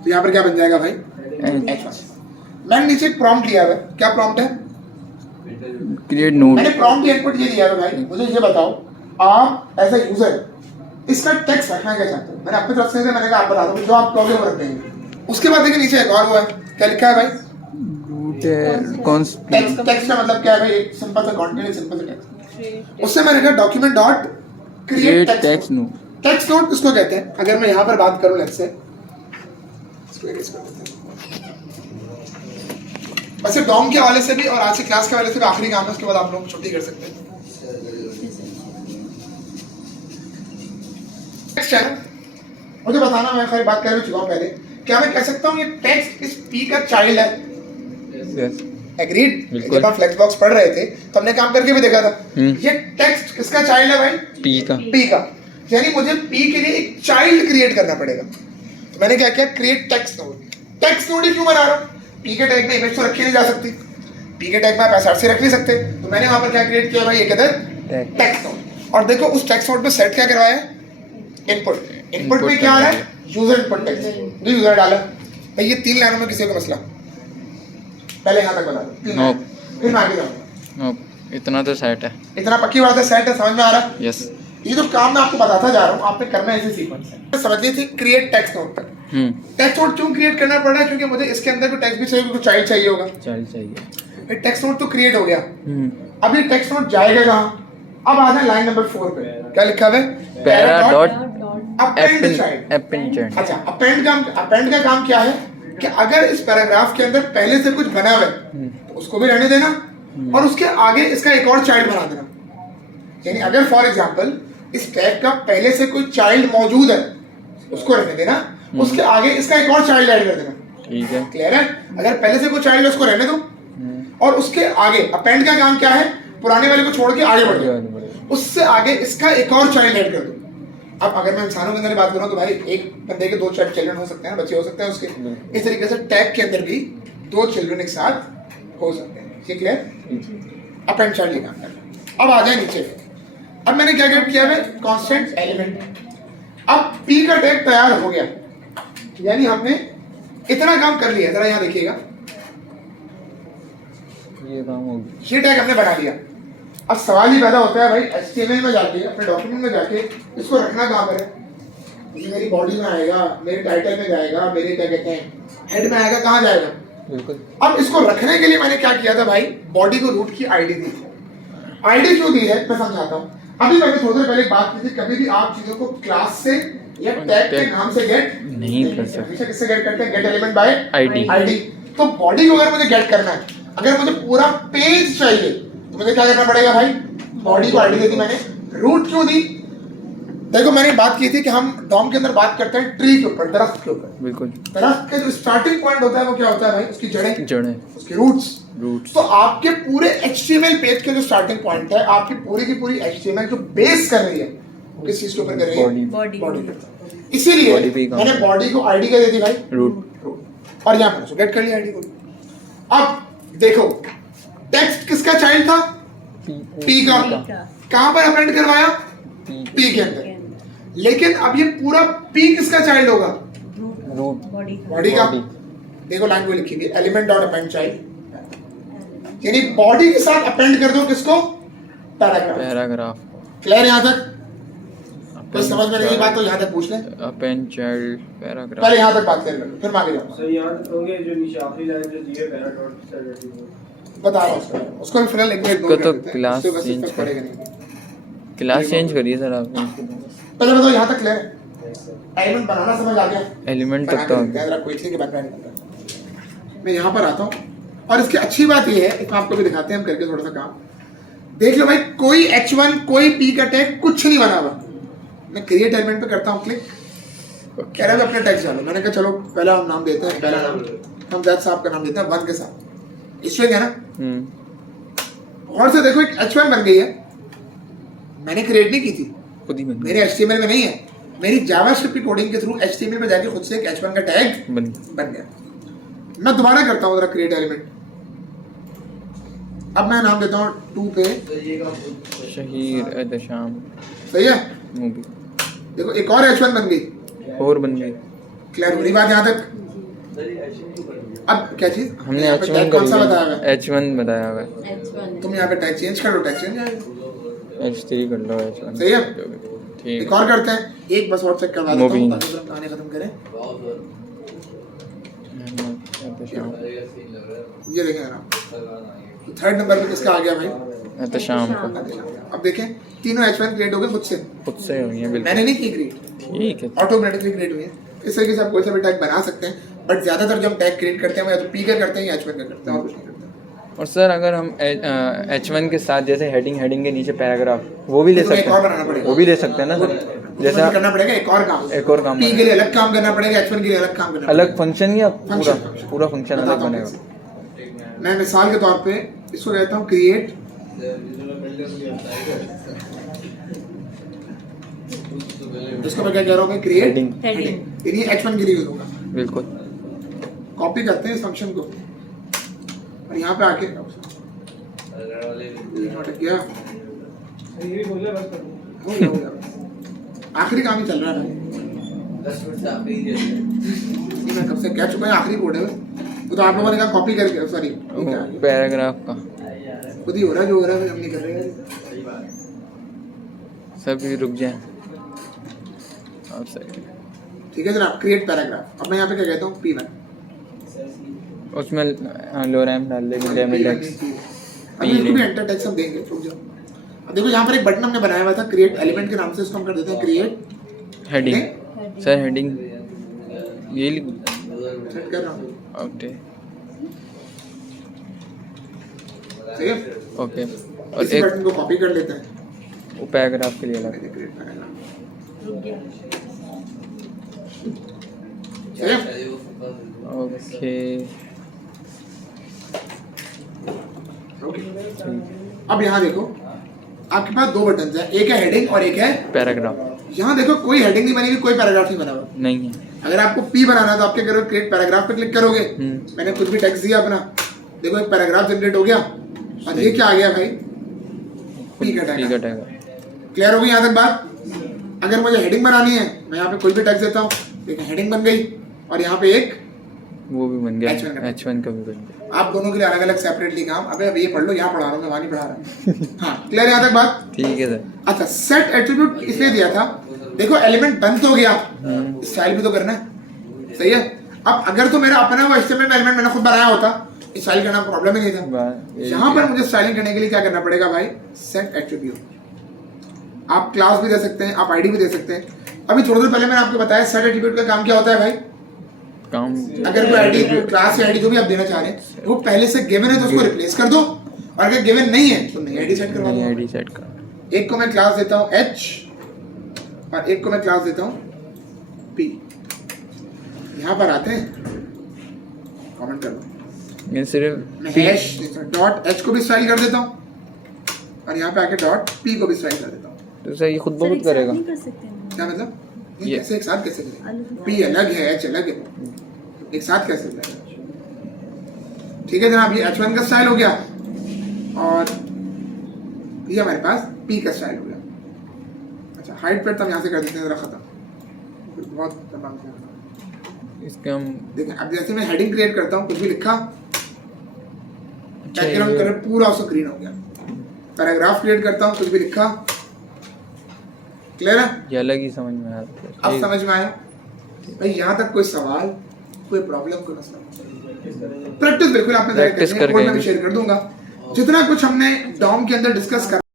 तो यहाँ पर क्या बन जाएगा भाई, H1। मैंने नीचे एक प्रॉम्प्ट लिया है, क्या प्रॉम्प्ट है, क्रिएट नोड। मैंने प्रॉम्प्ट इनपुट ये दिया है भाई, मुझे ये बताओ आप एज अ यूजर इसका टेक्स्ट रखना क्या चाहते हो। मैंने अपनी तरफ से मैंने कहा आप बता दो जो आप कहोगे वो रख देंगे। उसके बाद देखिए नीचे एक और वो है, क्या लिखा है भाई, टेक्स्ट का मतलब क्या है भाई, एक सिंपल सा कंटेंट, एक सिंपल सा टेक्स्ट। उससे मैंने कहा document dot create text node. Text node इसको कहते हैं। अगर मैं यहाँ पर बात करूँ लेट्स से, वैसे डॉम के हवाले से भी और आज की क्लास के हवाले से भी आखिरी काम है, उसके बाद आप लोग छुट्टी कर सकते हैं। टेक्स्ट है ना, मुझे बताना, मैं खैर बात कर चुका हूँ पहले, क्या मैं कह सकता हूँ ये टेक्स्ट इस पी का चाइल्ड है? एग्रीड। जब आप फ्लेक्स बॉक्स पढ़ रहे थे तो हमने काम करके भी देखा था, ये टेक्स्ट किसका चाइल्ड है भाई, पी का। पी का, यानी मुझे पी के लिए एक चाइल्ड क्रिएट करना पड़ेगा। तो मैंने क्या किया, create text node. Text node ही क्यों बना रहा हूँ, पी के टैग में इमेज तो रखी नहीं जा सकती, पी के टैग में आप एसआर से रख नहीं सकते, तो मैंने वहां पर क्या क्रिएट किया भाई, एक अदर टेक्स्ट नोड। और देखो उस टेक्स्ट नोड पे सेट क्या करवाया, इनपुट। इनपुट में क्या आ रहा है, यूजर इनपुट टेक्स्ट, यूजर डाला भाई। ये 3 लाइनों में किसी को मसला, पहले यहाँ तक बता दो, फिर मैं आगे जाऊंगा। इतना तो सेट है, इतना पक्की बात है, सेट है, समझ में आ रहा है। यस। ये जो काम मैं आपको बताता जा रहा हूँ आपने करना है ऐसे सीक्वेंस है। समझिए थी क्रिएट टेक्स्ट नोड तक। टेक्स्ट नोड क्यों क्रिएट करना पड़ रहा है, क्योंकि मुझे इसके अंदर कोई टेक्स्ट भी चाहिए, कोई चाइल्ड चाहिए होगा, चाइल्ड चाहिए। टेक्स्ट नोड तो क्रिएट हो गया। अब ये टेक्स्ट नोड जाएगा कहाँ, अब आ जाए लाइन नंबर 4 पे, क्या लिखा है, para dot append child. Append. अच्छा, अपेंड का काम क्या है कि अगर इस पैराग्राफ के अंदर पहले से कुछ बना हुआ है तो उसको भी रहने देना और उसके आगे इसका एक और चाइल्ड बना देना। यानी अगर फॉर एग्जांपल इस टैग का पहले से कोई चाइल्ड मौजूद है उसको रहने देना, उसके आगे इसका एक और चाइल्ड ऐड कर देना। ठीक है, क्लियर है। अगर पहले से कोई चाइल्ड है उसको रहने दो और उसके आगे अपेंड का काम क्या है, पुराने वाले को छोड़ के आगे बढ़ जाओ, उससे आगे इसका एक और चाइल्ड ऐड कर दो। अब अगर मैं इंसानों के अंदर बात करूं तो भाई एक बंदे के 2 चिल्ड्रन हो सकते हैं, बच्चे हो सकते हैं उसके। इस तरीके से टैग के अंदर भी 2 चिल्ड्रन एक साथ हो सकते हैं। ये क्लियर, अपेंड चाइल्ड काम करना। अब आ जाए नीचे, अब मैंने क्या गेट किया है, कांस्टेंट एलिमेंट। अब पी का टैग तैयार हो गया, यानी हमने इतना काम कर लिया। जरा यहाँ देखिएगा, ये काम हो गया, ये टैग हमने बना लिया। अब सवाल ही पैदा होता है भाई HTML में जाके, अपने डॉक्यूमेंट में जाके इसको रखना कहाँ पर है। ये मेरी बॉडी में आएगा, मेरे टाइटल में जाएगा, मेरे क्या कहते हैं हेड में आएगा, कहाँ जाएगा। बिल्कुल। अब इसको रखने के लिए मैंने क्या किया था भाई, बॉडी को रूट की आईडी दी। आईडी क्यों दी है मैं समझाता हूँ। अभी मैंने थोड़ी देर पहले बात की थी, कभी भी आप चीजों को क्लास से या टैग के नाम से गेट नहीं कर सकते, हमेशा किससे गेट करते हैं, गेट एलिमेंट बाय आईडी। तो बॉडी को अगर मुझे गेट करना है, अगर मुझे पूरा पेज चाहिए तो मुझे क्या करना पड़ेगा भाई, बॉडी को आईडी दे दी मैंने। रूट क्यों दी, देखो मैंने बात की थी कि हम डॉम के अंदर बात करते हैं ट्री के ऊपर, दरख्त के ऊपर। बिल्कुल। दरख्त का जो स्टार्टिंग पॉइंट होता है वो क्या होता है भाई, उसकी जड़ें, उसके रूट्स। तो आपके पूरे HTML पेज के जो स्टार्टिंग पॉइंट है, आपकी पूरी की पूरी HTML जो बेस कर रही है वो किस चीज के ऊपर कर रही है, बॉडी। इसीलिए मैंने बॉडी को आईडी क्या दे दी भाई, रूट। और यहाँ पर गेट कर लिया आईडी को। अब देखो टेक्स्ट किसका चाइल्ड था, पी का। कहां पर अपेंड करवाया, पी के अंदर। लेकिन अब ये पूरा पी किसका चाइल्ड होगा, रूट, बॉडी का। देखो लाइन को लिखी हुई एलिमेंट डॉट अपेंड चाइल्ड, यानी बॉडी के साथ अपेंड कर दो किसको, पैराग्राफ। क्लियर यहाँ तक, कोई समझ में नहीं बात तो यहाँ तक पूछ ले। अपेंड चाइल्ड पैराग्राफ, पहले यहाँ तक बात कर लो फिर आगे जाऊंगा। सर यहाँ तक होंगे जो नीचे आखिरी लाइन जो दी है पैरा डॉट सेट बता रहा हूँ उसको भी फिलहाल एक मिनट तो क्लास चेंज पड़ेगा नहीं, क्लास चेंज करिए सर आप। पहले बताओ यहाँ तक क्लियर है, एलिमेंट बनाना समझ आ गया, एलिमेंट तक तो जरा क्विकली के बन रहा है। मैं यहाँ पर आता हूँ और इसकी अच्छी बात ये है, इसमें आपको भी दिखाते हैं हम करके थोड़ा सा काम। देख लो भाई, कोई H1 कोई P का टैग कुछ नहीं बना हुआ। मैं क्रिएट एलिमेंट पे करता हूँ क्लिक, कह रहा है अपने टैग डालो। मैंने कहा चलो पहला हम नाम देते हैं, पहला नाम हम जैद साहब का नाम देते हैं 1 के साथ, स्ट्रिंग है ना। और से देखो एक H1 बन गई है, मैंने क्रिएट नहीं की थी, खुद ही बन गई, मेरे HTML में नहीं है, मेरी जावास्क्रिप्ट की कोडिंग के थ्रू HTML पे जाके खुद से एक H1 का टैग बन गया। मैं दोबारा करता हूँ जरा क्रिएट एलिमेंट। अब मैं नाम देता हूँ 2 पे शहीर एहतशाम, सही है। मूवी। देखो एक और H1 बन गई, और बन गई। क्लियर हो रही बात यहाँ तक। अब क्या चीज हमने यहाँ पे H1 tag कर कौन सा बताया हुआ है? H1 बताया हुआ है। H1 तुम यहाँ पे टैग चेंज करो, टैग चेंज आएगा। H3 कर लो H1 सही है? ठीक एक और करते हैं, एक बस और चेक करवा देता हूँ Moving. ताकि हम कहानी खत्म करें। एहतशाम ये देखें जनाब, तो थर्ड नंबर पे किसका आ गया भाई? एहतशाम का अब देखें तीनों H1 क्रिएट हो गए खुद से, खुद से हुई है बिल्कुल मैंने नहीं की क्रिएट, ठीक है। ऑटोमेटिकली क्रिएट हुई है। इस तरीके से आप कोई सा भी टैग बना सकते हैं, बट ज्यादातर जो हम टैग क्रिएट करते हैं वो या तो पी का करते हैं या H1 का करते हैं, और कुछ नहीं करते। और सर अगर हम H1 के साथ जैसे हेडिंग के नीचे पैराग्राफ वो भी ले तो एक सकते और बनाना हैं, पड़ेगा। वो भी ले सकते हैं ना सर, जैसा जैसा करना पड़ेगा एक और काम, एक और काम पी के बनेगा। लिए अलग काम करना पड़ेगा, H1 के लिए अलग काम करना अलग फंक्शन या पूरा Function. पूरा फंक्शन अलग बताता हूँ बनेगा। कैसे। मैं मिसाल के तौर पे इसको कहता हूँ क्रिएट इसको मैं क्या कह रहा हूँ, क्रिएट हेडिंग हेडिंग ये H1 के लिए यूज होगा। बिल्कुल कॉपी करते हैं इस फंक्शन को और यहाँ पे आके अटक गया, ये बोले बस कर हो गया, हो गया। आखिरी काम ही चल रहा है भाई, ये मैं कब से कह चुका है आखिरी कोड है वो, तो आप लोगों ने कहा कॉपी करके, सॉरी पैराग्राफ का खुद ही हो रहा है, जो हो रहा है हम नहीं कर रहे हैं। सभी रुक जाए और सही ठीक है जनाब, क्रिएट पैराग्राफ। अब मैं यहाँ पे क्या कहता हूँ P1, उसमें लोरैम डाल देंगे डेमिड टेक्स्ट अभी इसको भी एंटर टेक्स्ट हम देंगे, रुक जाओ। अब देखो यहाँ पर एक बटन हमने बनाया हुआ था क्रिएट एलिमेंट के नाम से, इसको हम कर देते हैं क्रिएट हेडिंग। सर हेडिंग ये सेट कर रहा हूँ, ओके सही है। ओके और इसी एक बटन को कॉपी कर लेते हैं, वो पैराग्राफ के लिए अलग क्रिएट पैराग्राफ, रुक गया सही है। ओके अब यहाँ देखो आपके पास दो बटन है, एक है हेडिंग और एक है पैराग्राफ यहाँ देखो कोई हेडिंग नहीं बनी हुई, कोई पैराग्राफ नहीं बना हुआ। नहीं है अगर आपको पी बनाना है तो आपके करोगे क्रिएट पैराग्राफ पे क्लिक करोगे, मैंने कुछ भी टेक्स्ट दिया अपना, देखो एक पैराग्राफ जनरेट हो गया और ये क्या आ गया भाई, पी का ठीक टैग। है क्लियर हो गई यहाँ तक बात। अगर मुझे हेडिंग बनानी है मैं यहाँ पे कोई भी टेक्स्ट देता हूँ, देखिए हेडिंग बन गई और यहाँ पे एक वो भी बन गया H1 का। H1 का भी बन गया आप दोनों के लिए अलग अलग सेपरेटली काम। अबे अब ये पढ़ लो, यहाँ पढ़ा रहा हूँ मैं, वहाँ नहीं पढ़ा रहा। हाँ क्लियर यहाँ तक बात। ठीक है सर अच्छा सेट एट्रीब्यूट इसलिए दिया था, देखो एलिमेंट बन तो गया, स्टाइल भी तो करना है, सही है। अब अगर तो मेरा अपना वो HTML एलिमेंट मैंने खुद बनाया होता, स्टाइल करना प्रॉब्लम ही नहीं था। यहाँ पर मुझे स्टाइलिंग करने के लिए क्या करना पड़ेगा भाई, सेट एट्रीब्यूट। आप क्लास भी दे सकते हैं, आप आईडी भी दे सकते हैं। अभी थोड़ी देर पहले मैंने आपको बताया सेट एट्रीब्यूट का काम क्या होता है भाई, काम अगर कोई आईडी क्लास या आईडी जो भी आप देना चाह रहे हैं वो पहले से गिवन है तो उसको रिप्लेस कर दो, और अगर गिवन नहीं है तो नई आईडी सेट करवा नई दो। आईडी सेट कर। एक को मैं क्लास देता हूँ H और एक को मैं क्लास देता हूँ P। यहाँ पर आते हैं, कमेंट कर दो, ये सिर्फ मैं हैश डॉट H को भी स्टाइल कर देता हूँ और यहाँ पे आके डॉट P को भी स्टाइल कर देता हूँ। तो सर ये खुद ब खुद करेगा नहीं कर सकते हैं क्या मतलब, ये ये- कैसे एक साथ कैसे करें, अलग- P अलग है H अलग है, एक साथ कैसे करें। ठीक है जनाब, ये H1 का स्टाइल हो गया और ये हमारे पास P का स्टाइल हो गया। अच्छा हाइट पेड तो हम यहाँ से कर देते हैं जरा खत्म, बहुत तमाम से। इसके हम देखें अब जैसे मैं हेडिंग क्रिएट करता हूँ, कुछ भी लिखा, अच्छा, बैकग्राउंड ये- कलर पूरा उसका ग्रीन हो गया। पैराग्राफ क्रिएट करता हूँ, कुछ भी लिखा, क्लियर है, ये अलग ही समझ में आता है। अब समझ में आया भाई। यहाँ तक कोई सवाल, कोई प्रॉब्लम, कोई मसला, प्रैक्टिस बिल्कुल आपने प्रैक्टिस करके मैं भी शेयर कर दूंगा। जितना कुछ हमने डॉम के अंदर डिस्कस कर